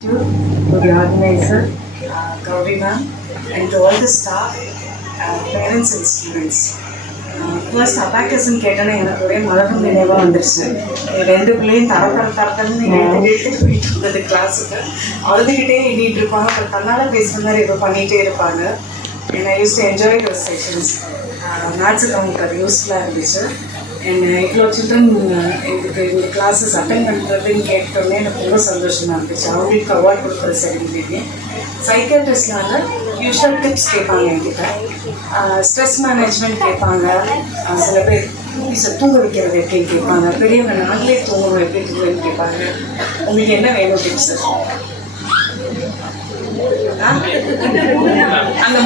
To the organizer, Gauri ma'am, and to all the staff, parents and students. First அபாக்கஸ்ன்னு கேட்டோன்னே எனக்கு ஒரே மலரும் நினைவாக வந்துருச்சு. ரெண்டு பிள்ளையும் தரத்தரன்னு எடுத்துகிட்டு போயிட்டு இருந்தது கிளாஸுக்கு. அழுதுகிட்டே எண்ணிட்டு இருப்பாங்க, அப்புறம் தன்னால் பேசுகிற மாதிரி ஏதோ பண்ணிகிட்டே இருப்பாங்க. And I use to enjoy your sessions. மேத்ஸுக்கு அவங்களுக்கு அது யூஸ்ஃபுல்லாக இருந்துச்சு. அண்ட் இவ்வளோ சில்ட்ரன் இதுக்கு இந்த கிளாஸஸ் அட்டன் பண்ணுறதுன்னு கேட்டோன்னே எனக்கு ரொம்ப சந்தோஷமாக இருந்துச்சு. அவங்களுக்கு அவார்ட் கொடுக்குற செலிபிரிட்டி சைக்காட்ரிஸ்ட்னால யூஷுவல் டிப்ஸ் கேட்பாங்க என்கிட்ட. ஸ்ட்ரெஸ் மேனேஜ்மெண்ட் கேட்பாங்க. சில பேர் தூங்க வைக்கிறது எப்படின்னு கேட்பாங்க. பெரியவங்க நாங்களே தூங்கணும் எப்படி தூங்குன்னு கேட்பாங்க. உங்களுக்கு என்ன வேணும் டிப்ஸு? அந்த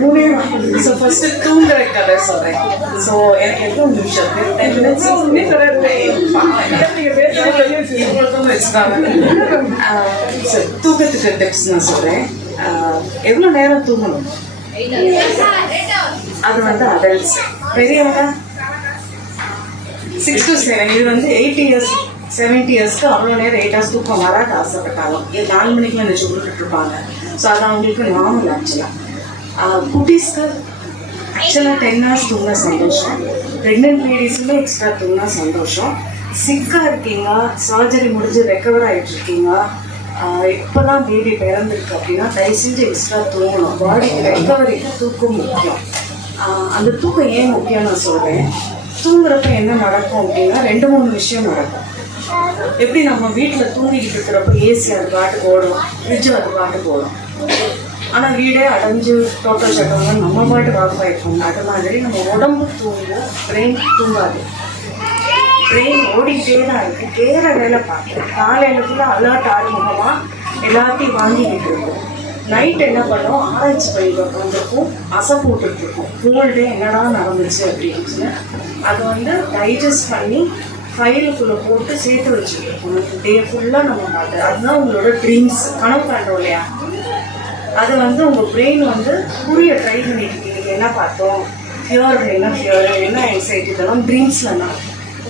மூணே ஸோ ஃபர்ஸ்ட் தூங்குற கதை சொல்றேன். ஸோ எனக்கு எவ்வளோ நிமிஷம் 10 minutes வச்சுக்காங்க. தூக்கத்துக்கு டிப்ஸ் நான் சொல்றேன். எவ்வளோ நேரம் தூங்கணும் அது வந்து அடல்ட்ஸ். பெரியவங்க 6 to 7. இது வந்து 80 years 70 yearsக்கு அவ்வளோ நேரம் 8 hours தூக்கம் வராது ஆசைப்பட்டாலும் 4 மணிக்கெலாம் நினச்சி விட்டுட்டு இருப்பாங்க. ஸோ அது அவங்களுக்கு நார்மல். குட்டீஸ்க்கு ஆக்சுவலாக 10 hours தூங்கினா சந்தோஷம். ப்ரெக்னென்ட் லேடிஸுமே எக்ஸ்ட்ரா தூங்கினா சந்தோஷம். சிக்காக இருக்கீங்க, சர்ஜரி முடிஞ்சு ரெக்கவர் ஆகிட்டு இருக்கீங்க, இப்போ தான் பேபி பிறந்திருக்கு அப்படின்னா தயவு செஞ்சு எக்ஸ்ட்ரா தூங்கணும். பாடிக்கு ரெக்கவரிக்கு தூக்கம் முக்கியம். அந்த தூக்கம் ஏன் முக்கியம் நான் சொல்கிறேன். தூங்குறப்ப என்ன நடக்கும் அப்படின்னா 2-3 விஷயம் நடக்கும். எப்படி நம்ம வீட்டில் தூங்கிக்கிட்டு இருக்கிறப்ப ஏசி அது பாட்டுக்கு ஓடும், ஃப்ரிட்ஜு அது பாட்டுக்கு ஓடும். ஆனால் வீடே அடைஞ்சு டோட்டல் ஷட்டவுன்னா நம்ம பாட்டுக்கு ஆஃப் ஆகிருக்கோம். அது மாதிரி நம்ம உடம்பு தூங்கும், பிரெயின் தூங்காது. பிரெயின் ஓடிக்கிட்டே தான் இருக்குது, வேற வேலை பார்க்குறேன். காலையில் ஃபுல்லாக அலர்ட் ஆறுமுகமாக எல்லாத்தையும் வாங்கிக்கிட்டு இருக்கும். நைட் என்ன பண்ணோம், ஆராய்ச்சி பண்ணி உட்காந்துருக்கும், அசை போட்டுட்ருக்கோம். ஹோல் டே என்னடா நடந்துச்சு அப்படின்னு அதை வந்து டைஜஸ்ட் பண்ணி ஃபைலுக்குள்ளே போட்டு சேர்த்து வச்சுருக்கோம். டே ஃபுல்லாக நம்ம பார்த்து அதுதான் உங்களோட ட்ரீம்ஸ். கனவு காண்றோம் இல்லையா, அது வந்து உங்கள் பிரெயின் வந்து புரிய ட்ரை பண்ணிட்டு இருக்கு. என்ன பார்த்தோம், ஃபியர் என்ன என்சைட்டி, இதெல்லாம் ட்ரீம்ஸில் தான்.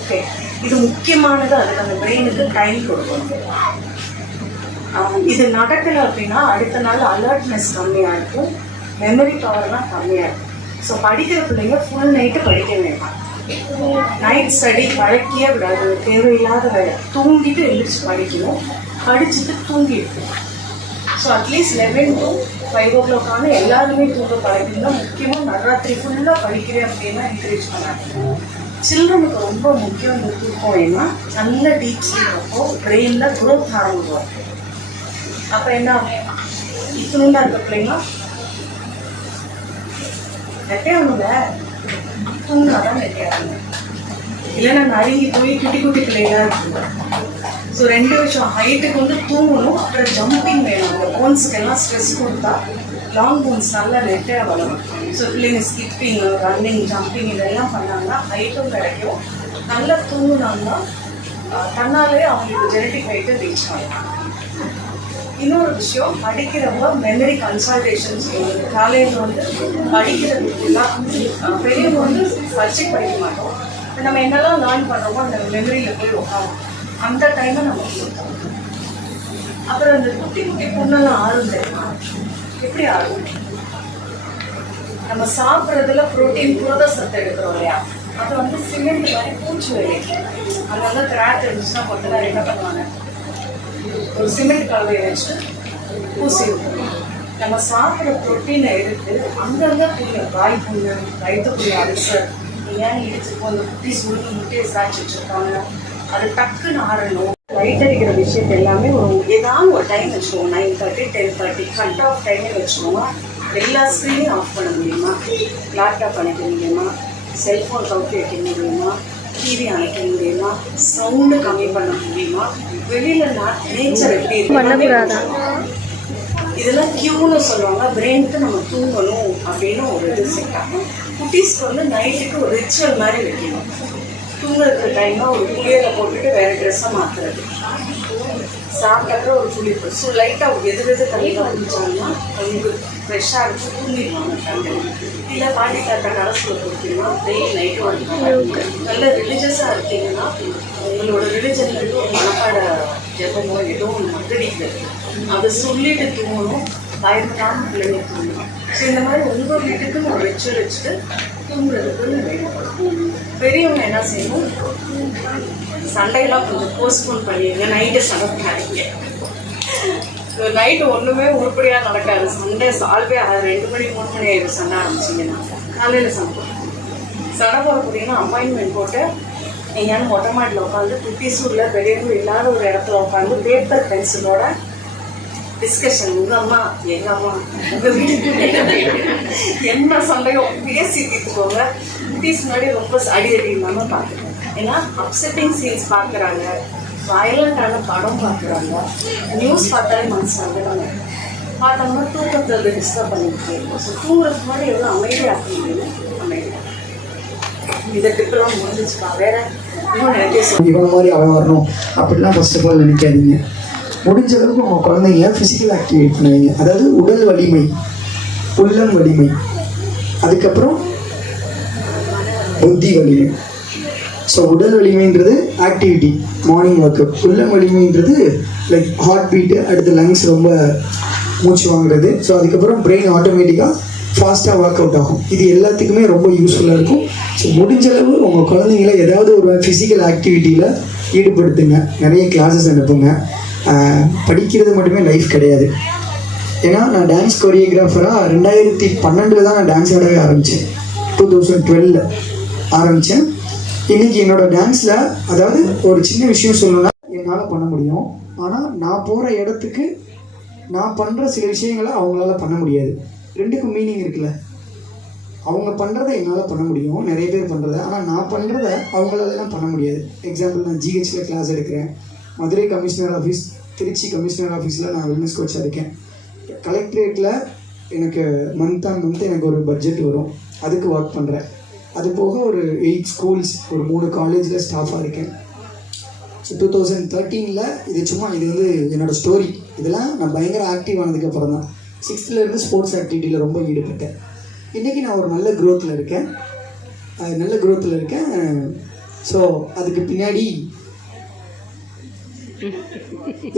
ஓகே, இது முக்கியமானது. அதுக்கு அந்த பிரெயினுக்கு டைம் கொடுக்கணும். இது நடக்கலை அப்படின்னா அடுத்த நாள் அலர்ட்னஸ் கம்மியாக இருக்கும், மெமரி பவர்லாம் கம்மியாக இருக்கும். ஸோ படிக்கிற பிள்ளைங்க ஃபுல் நைட்டு படிக்க வேண்டாம். நைட் ஸ்டடி பழக்கியே விடாது, தேவையில்லாத வேலை. தூங்கிட்டு எழுந்திரிச்சு படிக்கணும், படிச்சுட்டு தூங்கிடுவோம். ஸோ அட்லீஸ்ட் 11 to 5 o'clock எல்லாருமே தூங்க பழகினா. முக்கியமாக நவராத்திரி ஃபுல்லாக படிக்கிறேன் அப்படின்னா என்கரேஜ் பண்ணாங்க. சில்ட்ரனுக்கு ரொம்ப முக்கியம் இந்த தூக்கம். ஏன்னா நல்ல டீப் ஸ்லீப் அப்போ பிரெயினில் க்ரோத் ஆரம்பிக்கும். அப்போ என்ன இத்தனுண்டா இருக்க பிள்ளைங்க நெட்டையானுங்க தூங்கினாதான் நெட்டையாங்க, இல்லைன்னா நறுங்கி போய் குட்டி குட்டி பிள்ளைங்களா இருக்குங்க. ஸோ 2 விஷயம், ஹைட்டுக்கு வந்து தூங்கணும், அப்புறம் ஜம்பிங் வேணும். அந்த போன்ஸுக்கெல்லாம் ஸ்ட்ரெஸ் கொடுத்தா லாங் போன்ஸ் நல்லா நெட்டையாக வளரும். ஸோ பிள்ளைங்க ஸ்கிப்பிங், ரன்னிங், ஜம்பிங் இதெல்லாம் பண்ணாங்கன்னா ஹைட்டும் கிடைக்கும். நல்லா தூங்கினாங்கன்னா தன்னாலே அவங்களுக்கு ஜெனட்டிக் ஹைட்டு ரீச் ஆகும். இன்னொரு விஷயம், படிக்கிறவங்க மெமரி கன்சல்டேஷன்ஸ். காலேஜில் வந்து படிக்கிறதுக்குலாம் பெரியவங்க வந்து பரீட்சைக்கு படிக்க மாட்டோம். நம்ம என்னெல்லாம் லேர்ன் பண்ணுறோமோ அந்த மெமரியில் போய் உட்காரும். அந்த டைமை நம்ம கொடுத்தோம். அப்புறம் அந்த குட்டி குட்டி பொண்ணெல்லாம் ஆறும் தெரியுமா, எப்படி ஆகும்? நம்ம சாப்பிட்றதுல ப்ரோட்டீன், புரத சத்து எடுக்கிறோம் இல்லையா, அதை வந்து சிமெண்ட் மாதிரி பூச்சி வேலைக்கு அங்கங்கே கிராக் இருந்துச்சுன்னா கொஞ்ச நேரம் என்ன பண்ணுவாங்க, ஒரு சிமெண்ட் கலவையை வச்சு பூசி விட்டுருவோம். நம்ம சாப்பிட்ற ப்ரோட்டீனை எடுத்து அங்கங்கே புண்ணு, வாய் புண்ணு, வயிற்றுக்குரிய அல்சர், ஏன் இடிச்சுப்போம். அந்த குட்டி சுருட்டு முட்டையை சாய்ச்சி வச்சுருக்காங்க, அது டக்குன்னு ஆறணும். லைட் அடிக்கிற விஷயத்தை எல்லாமே ஏதாவது ஒரு டைம் வச்சுக்கோங்க. 9:30 10:30 கட் ஆஃப் டைமே வச்சுக்கோங்க. எல்லா ஸ்க்ரீனையும் ஆஃப் பண்ண முடியுமா, லேப்டாப் அணைக்க முடியுமா, செல்ஃபோன் கவுட்டி வைக்க முடியுமா, டிவி அணைக்க முடியுமா, சவுண்டு கம்மி பண்ண முடியுமா, வெளியில் நேச்சர் எப்படி பண்ணக்கூடாதா, இதெல்லாம் கியூன்னு சொல்லுவாங்க. பிரெயினுக்கு நம்ம தூங்கணும் அப்படின்னு ஒரு இது செட் ஆகும். குட்டீஸ்க்கு வந்து நைட்டுக்கு ஒரு ரிச்சுவல் மாதிரி வைக்கணும். தூங்குறதுக்கு டைமாக ஒரு குளியலை போட்டுட்டு வேறு ட்ரெஸ்ஸை மாற்றுறது, சாப்பிட்டாக்க ஒரு குளிப்பு. ஸோ லைட்டாக எது தண்ணியில் குளிச்சாங்கன்னா அவங்களுக்கு ஃப்ரெஷ்ஷாக இருக்கும், தூங்கிடுவாங்க. இல்லை பாட்டி தாத்தா கரஸில் கொடுத்தீங்கன்னா டெய்லி நைட்டு வந்து நல்ல ரிலீஜியஸாக இருக்கீங்கன்னா உங்களோட ரிலிஜன்லேருந்து ஒரு மனப்பாட ஜெபமோ ஏதோ ஒன்று மக்கடிக்கிறது அதை சொல்லிட்டு தூங்கணும். பயப்படாமல் பிள்ளைங்க தூங்கணும். ஸோ இந்த மாதிரி உங்கள் வீட்டுக்கு ஒரு ரிச்சுவல் வச்சுட்டு தூங்குறதுக்கு வேணும். பெரியவங்க என்ன செய்யணும், சண்டையெல்லாம் கொஞ்சம் போஸ்ட்போன் பண்ணிடுங்க. நைட்டு சண்டை பண்ணாதீங்க. நைட்டு ஒன்றுமே உருப்படியாக நடக்காது. சண்டை சால்வே 2 மணி 3 மணி ஆயிடும் சண்டை ஆரம்பிச்சிங்கன்னா. காலையில் சண்டை போட போட்டிங்கன்னா அப்பாயின்மெண்ட் போட்டு எங்கேயாவது மொட்டை மாட்டில் உட்காந்து குட்டிசூரில் பெரியவங்க இல்லாத ஒரு இடத்துல உட்காந்து பேப்பர் பென்சிலோட டிஸ்கஷன். உங்கள் அம்மா எங்கள் அம்மா உங்கள் வீட்டுக்கு என்ன சண்டையோ பேசி தீர்த்துக்கோங்க. குட்டீஸ் முன்னாடி ரொம்ப அடிதடி இல்லாமல் பார்க்குறேன். ஏன்னா அப்செட்டிங் சீன்ஸ் பார்க்குறாங்க, வயலண்டான படம் பார்க்குறாங்க, நியூஸ் பார்த்தாலே மனசு வந்துடுறாங்க. பார்த்தோம்னா தூக்கத்தை டிஸ்டர்ப் பண்ணிட்டு இருக்கோம். ஸோ தூங்குறதுக்கு முன்னாடி எவ்வளோ அமைதியாக இருக்க முடியும், அமைதியாக. இந்த ட்ரிப்பெல்லாம் முடிஞ்சிச்சுப்பா. வேற இன்னும் நிறைய இவங்க மாதிரி அவன் வரணும் அப்படிலாம் ஃபர்ஸ்ட் ஆஃப் ஆல் நினைக்காதீங்க. முடிஞ்ச அளவுக்கு உங்கள் குழந்தைங்க ஃபிசிக்கல் ஆக்டிவிட்டி பண்ணுவீங்க. அதாவது உடல் வலிமை, உள்ளம் வலிமை, அதுக்கப்புறம் புத்தி வலிமை. ஸோ உடல் வலிமைன்றது ஆக்டிவிட்டி, மார்னிங் ஒர்க் அவுட். உள்ளம் வலிமைன்றது லைக் ஹார்ட் பீட்டு, அடுத்து லங்ஸ் ரொம்ப மூச்சு வாங்குறது. ஸோ அதுக்கப்புறம் பிரெயின் ஆட்டோமேட்டிக்காக ஃபாஸ்ட்டாக ஒர்க் அவுட் ஆகும். இது எல்லாத்துக்குமே ரொம்ப யூஸ்ஃபுல்லாக இருக்கும். ஸோ முடிஞ்சளவு உங்கள் குழந்தைங்கள ஏதாவது ஒரு ஃபிசிக்கல் ஆக்டிவிட்டியில் ஈடுபடுத்துங்க. நிறைய கிளாஸஸ் அனுப்புங்க. படிக்கிறது மட்டுமே லைஃப் கிடையாது. ஏன்னா நான் டான்ஸ் கொரியோகிராஃபராக 2012 தான் நான் டான்ஸ் ஆடவே ஆரம்பித்தேன். 2012 ஆரம்பித்தேன். இன்றைக்கி என்னோடய டான்ஸில் அதாவது ஒரு சின்ன விஷயம் சொல்லணும்னா என்னால் பண்ண முடியும். ஆனால் நான் போகிற இடத்துக்கு நான் பண்ணுற சில விஷயங்களை அவங்களால பண்ண முடியாது. ரெண்டுக்கும் மீனிங் இருக்குல்ல. அவங்க பண்ணுறதை என்னால் பண்ண முடியும், நிறைய பேர் பண்ணுறத. ஆனால் நான் பண்ணுறத அவங்களாலாம் பண்ண முடியாது. எக்ஸாம்பிள், நான் ஜிஹெச்சில் கிளாஸ் எடுக்கிறேன். Madurai commissioner office, Trichy commissioner ஆஃபீஸில் நான் வெல்னஸ் கோச்சாக இருக்கேன். கலெக்ட்ரேட்டில் எனக்கு மந்த் ஆன் மந்த் எனக்கு ஒரு பட்ஜெட் வரும், அதுக்கு ஒர்க் பண்ணுறேன். அது போக ஒரு 8 ஸ்கூல்ஸ், ஒரு 3 காலேஜில் ஸ்டாஃபாக இருக்கேன். ஸோ 2013 இது வந்து என்னோடய ஸ்டோரி. இதெல்லாம் நான் பயங்கர ஆக்டிவ் ஆனதுக்கப்புறம் தான். 6th ஸ்போர்ட்ஸ் ஆக்டிவிட்டியில் ரொம்ப ஈடுபட்டேன். இன்றைக்கி நான் ஒரு நல்ல க்ரோத்தில் இருக்கேன். ஸோ அதுக்கு பின்னாடி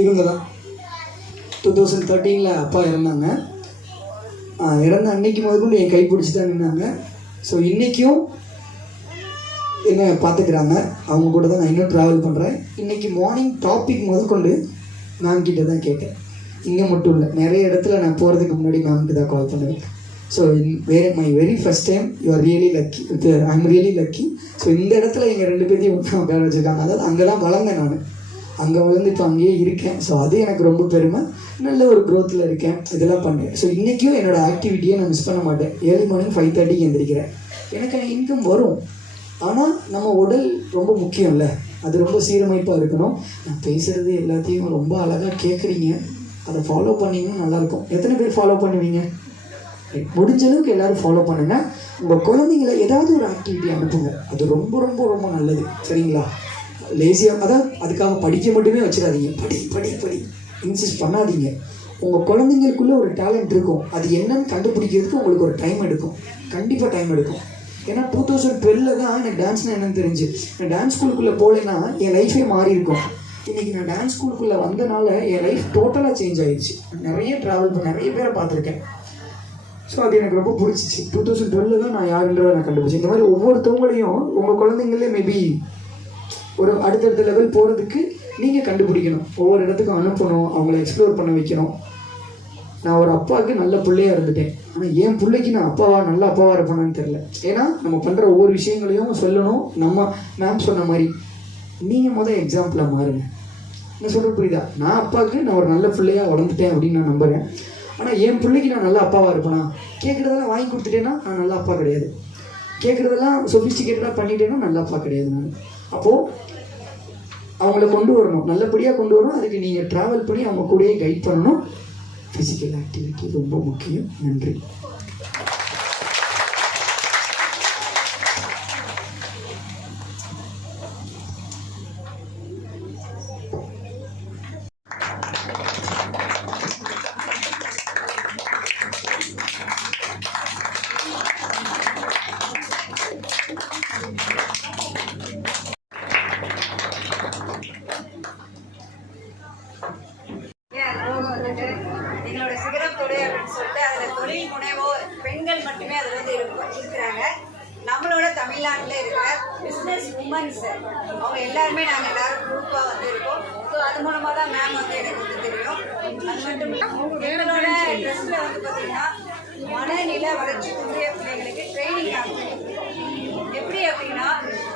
இவங்க தான். 2013 அப்பா இறந்தாங்க. இறந்த அன்னைக்கு முதற்கொண்டு என் கை பிடிச்சி தான் நின்னாங்க. ஸோ இன்றைக்கும் என்ன பார்த்துக்கிறாங்க. அவங்க கூட தான் நான் இன்னும் ட்ராவல் பண்ணுறேன். இன்றைக்கி மார்னிங் டாபிக் முதற்கொண்டு மேம் கிட்ட தான் கேட்டேன். இங்கே மட்டும் இல்லை, நிறைய இடத்துல நான் போகிறதுக்கு முன்னாடி மேம்க்கு தான் கால் பண்ணுவேன். So my very first time you are really lucky, I am really lucky. So இந்த இடத்துல எங்கள் 2 பேர்த்தையும் ஒன்றா பேர வச்சுருக்காங்க. அதாவது அங்கே தான் வளர்ந்தேன் நான், அங்கே வளர்ந்து இப்போ அங்கேயே இருக்கேன். ஸோ அது எனக்கு ரொம்ப பெருமை. நல்ல ஒரு க்ரோத்தில் இருக்கேன், இதெல்லாம் பண்ணேன். ஸோ இன்றைக்கும் என்னோடய ஆக்டிவிட்டியை நான் மிஸ் பண்ண மாட்டேன். Early morning 5:30 எழுந்திரிக்கிறேன். எனக்கு இன்கம் வரும். ஆனால் நம்ம உடல் ரொம்ப முக்கியம் இல்லை, அது ரொம்ப சீரமைப்பாக இருக்கணும். நான் பேசுகிறது எல்லாத்தையும் ரொம்ப அழகாக கேட்குறீங்க, அதை ஃபாலோ பண்ணிங்கன்னா நல்லாயிருக்கும். எத்தனை பேர் ஃபாலோ பண்ணுவீங்க? முடிஞ்ச அளவுக்கு எல்லோரும் ஃபாலோ பண்ணுங்கள். உங்கள் குழந்தைங்கள ஏதாவது ஒரு ஆக்டிவிட்டி அனுப்புங்க, அது ரொம்ப ரொம்ப ரொம்ப நல்லது. சரிங்களா? லேசியாக அதாவது அதுக்காக படிக்க மட்டுமே வச்சிடாதீங்க. படி இன்சிஸ்ட் பண்ணாதீங்க. உங்கள் குழந்தைங்களுக்குள்ளே ஒரு டேலண்ட் இருக்கும், அது என்னன்னு கண்டுபிடிக்கிறதுக்கு உங்களுக்கு ஒரு டைம் எடுக்கும், கண்டிப்பாக டைம் எடுக்கும். ஏன்னா 2012 தான் எனக்கு டான்ஸ்னால் என்னன்னு தெரிஞ்சு. நான் டான்ஸ் ஸ்கூலுக்குள்ளே போகலைன்னா என் லைஃபே மாறி இருக்கும். இன்றைக்கி நான் டான்ஸ் ஸ்கூலுக்குள்ளே வந்தனால என் லைஃப் டோட்டலாக சேஞ்ச் ஆகிடுச்சு. நிறைய ட்ராவல் பண்ண நிறைய பேரை பார்த்துருக்கேன். ஸோ அது எனக்கு ரொம்ப பிடிச்சிச்சு. 2012 தான் நான் யாருன்றதை நான் கண்டுபிடிச்சேன். இந்த மாதிரி ஒவ்வொருத்தவங்களையும் உங்கள் குழந்தைங்களே மேபி ஒரு அடுத்தடுத்த லெவல் போகிறதுக்கு நீங்கள் கண்டுபிடிக்கணும். ஒவ்வொரு இடத்துக்கும் அனுப்பணும், அவங்கள எக்ஸ்ப்ளோர் பண்ண வைக்கணும். நான் ஒரு அப்பாவுக்கு நல்ல பிள்ளையாக இருந்துட்டேன், ஆனால் என் பிள்ளைக்கு நான் நல்ல அப்பாவாக இருப்பேன்னு தெரில. ஏன்னா நம்ம பண்ணுற ஒவ்வொரு விஷயங்களையும் சொல்லணும். நம்ம மேம் சொன்ன மாதிரி நீங்கள் எக்ஸாம்பிளாக மாறுங்க. என்ன சொல்கிற புரியுதா? நான் அப்பாவுக்கு நான் ஒரு நல்ல பிள்ளையாக வளர்ந்துட்டேன் அப்படின்னு நான் நம்புகிறேன். ஆனால் என் பிள்ளைக்கு நான் நல்ல அப்பாவாக இருப்பேனா? கேட்குறதெல்லாம் வாங்கி கொடுத்துட்டேன்னா நான் நல்ல அப்பா கிடையாது. கேட்குறதெல்லாம் சொஃபிஸ்டிகேட்டடாக பண்ணிட்டேன்னா நல்ல அப்பா கிடையாது நான். அப்போது அவங்கள கொண்டு வரணும், நல்லபடியாக கொண்டு வரணும். அதுக்கு நீங்கள் ட்ராவல் பண்ணி அவங்க கூடயே கைட் பண்ணணும். ஃபிசிக்கல் ஆக்டிவிட்டி ரொம்ப முக்கியம். நன்றி. தமிழ்நாட்டில் இருக்கிற பிஸ்னஸ் உமன்ஸ் அவங்க எல்லாருமே நாங்கள் எல்லாரும் குரூப்பாக வந்து இருக்கோம். ஸோ அது மூலமாக தான் மேம் வந்து எனக்கு வந்து தெரியும். அது மட்டும் இல்லாமல் எங்களோட ட்ரெஸ்ஸில் வந்து பார்த்தீங்கன்னா மனநில வளர்ச்சி குன்றிய பிள்ளைங்களுக்கு ட்ரைனிங் ஆகும். எப்படி அப்படின்னா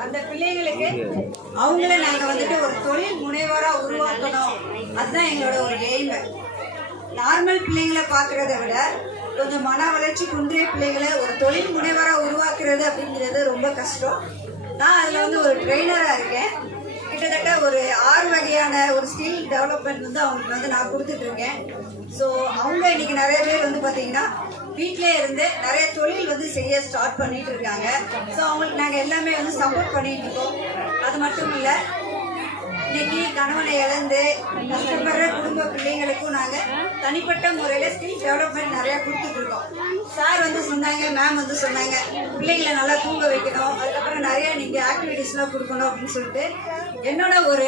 அந்த பிள்ளைங்களுக்கு அவங்கள நாங்கள் வந்துட்டு ஒரு தொழில் முனைவோராக உருவாக்கணும். அதுதான் எங்களோட ஒரு எய்மு. நார்மல் பிள்ளைங்களை பார்க்குறத விட கொஞ்சம் மன வளர்ச்சி குன்றிய பிள்ளைகளை ஒரு தொழில் முனைவராக உருவாக்குறது அப்படிங்கிறது ரொம்ப கஷ்டம். நான் அதில் வந்து ஒரு ட்ரெயினராக இருக்கேன். கிட்டத்தட்ட ஒரு 6 வகையான ஒரு ஸ்கில் டெவலப்மெண்ட் வந்து அவங்களுக்கு வந்து நான் கொடுத்துட்ருக்கேன். ஸோ அவங்க இன்னைக்கு நிறைய பேர் வந்து பார்த்தீங்கன்னா வீட்டிலே இருந்து நிறைய தொழில் வந்து செய்ய ஸ்டார்ட் பண்ணிட்டு இருக்காங்க. ஸோ அவங்களுக்கு நாங்கள் எல்லாமே வந்து சப்போர்ட் பண்ணிட்டு இருக்கோம். அது மட்டும் இல்லை, இன்னைக்கு கணவனை இழந்து கஷ்டப்படுற குடும்ப பிள்ளைங்களுக்கும் நாங்கள் தனிப்பட்ட முறையில் ஸ்கில் டெவலப்மெண்ட் நிறையா கொடுத்துட்ருக்கோம். சார் வந்து சொன்னாங்க, மேம் வந்து சொன்னாங்க, பிள்ளைங்களை நல்லா தூங்க வைக்கணும், அதுக்கப்புறம் நிறைய நீங்கள் ஆக்டிவிட்டீஸ்லாம் கொடுக்கணும் அப்படின்னு சொல்லிட்டு என்னோட ஒரு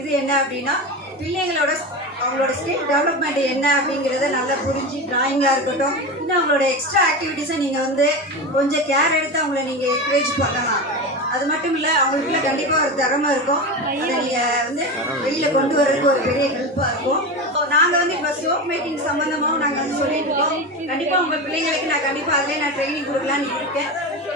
இது என்ன அப்படின்னா பிள்ளைங்களோட அவங்களோட ஸ்கில் டெவலப்மெண்ட் என்ன அப்படிங்கிறத நல்லா புரிஞ்சு டிராயிங்காக இருக்கட்டும், இன்னும் அவங்களோட எக்ஸ்ட்ரா ஆக்டிவிட்டீஸை நீங்கள் வந்து கொஞ்சம் கேர் எடுத்து அவங்கள நீங்கள் என்கரேஜ் பண்ணலாம். அது மட்டும் இல்லை, அவங்களுக்குள்ள கண்டிப்பாக ஒரு திறமை இருக்கும். அதை நீங்கள் வந்து வெளியில் கொண்டு வர்றதுக்கு ஒரு பெரிய ஹெல்ப்பாக இருக்கும். நாங்கள் வந்து இப்போ சோப் மேக்கிங் சம்மந்தமாகவும் நாங்கள் வந்து சொல்லிட்டு இருக்கோம். கண்டிப்பாக உங்கள் பிள்ளைங்களுக்கு நான் கண்டிப்பாக அதிலே நான் ட்ரைனிங் கொடுக்கலான்னு இருக்கேன்.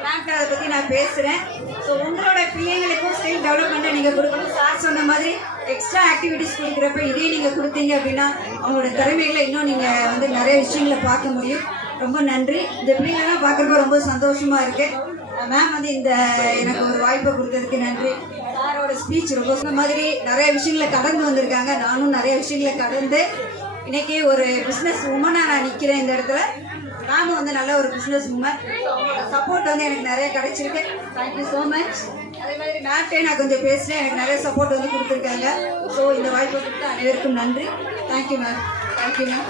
மேம்கிட்ட அதை பற்றி நான் பேசுகிறேன். ஸோ உங்களோட பிள்ளைங்களுக்கும் ஸ்கில் டெவலப்மெண்ட்டை நீங்கள் கொடுக்கணும். சார் சொன்ன மாதிரி எக்ஸ்ட்ரா ஆக்டிவிட்டிஸ் கொடுக்குறப்ப இதே நீங்கள் கொடுத்தீங்க அப்படின்னா அவங்களோட திறமைகளை இன்னும் நீங்கள் வந்து நிறைய விஷயங்களை பார்க்க முடியும். ரொம்ப நன்றி. இந்த பிள்ளைங்களெல்லாம் பார்க்குறப்ப ரொம்ப சந்தோஷமாக இருக்குது. மேம் வந்து இந்த எனக்கு ஒரு வாய்ப்பை கொடுத்ததுக்கு நன்றி. சாரோட ஸ்பீச் ரொம்ப சொன்ன மாதிரி நிறைய விஷயங்களை கடந்து வந்திருக்காங்க. நானும் நிறைய விஷயங்களை கடந்து இன்னைக்கு ஒரு பிஸ்னஸ் உமனாக நான் நிற்கிறேன் இந்த இடத்துல. மேமும் வந்து நல்ல ஒரு பிஸ்னஸ் உமன். சப்போர்ட் வந்து எனக்கு நிறைய கிடைச்சிருக்கு. Thank you so much. அதே மாதிரி மேம்கிட்டே நான் கொஞ்சம் பேசுகிறேன், எனக்கு நிறைய சப்போர்ட் வந்து கொடுத்துருக்காங்க. ஸோ இந்த வாய்ப்பை கொடுத்து அனைவருக்கும் நன்றி. Thank you ma'am. Thank you ma'am.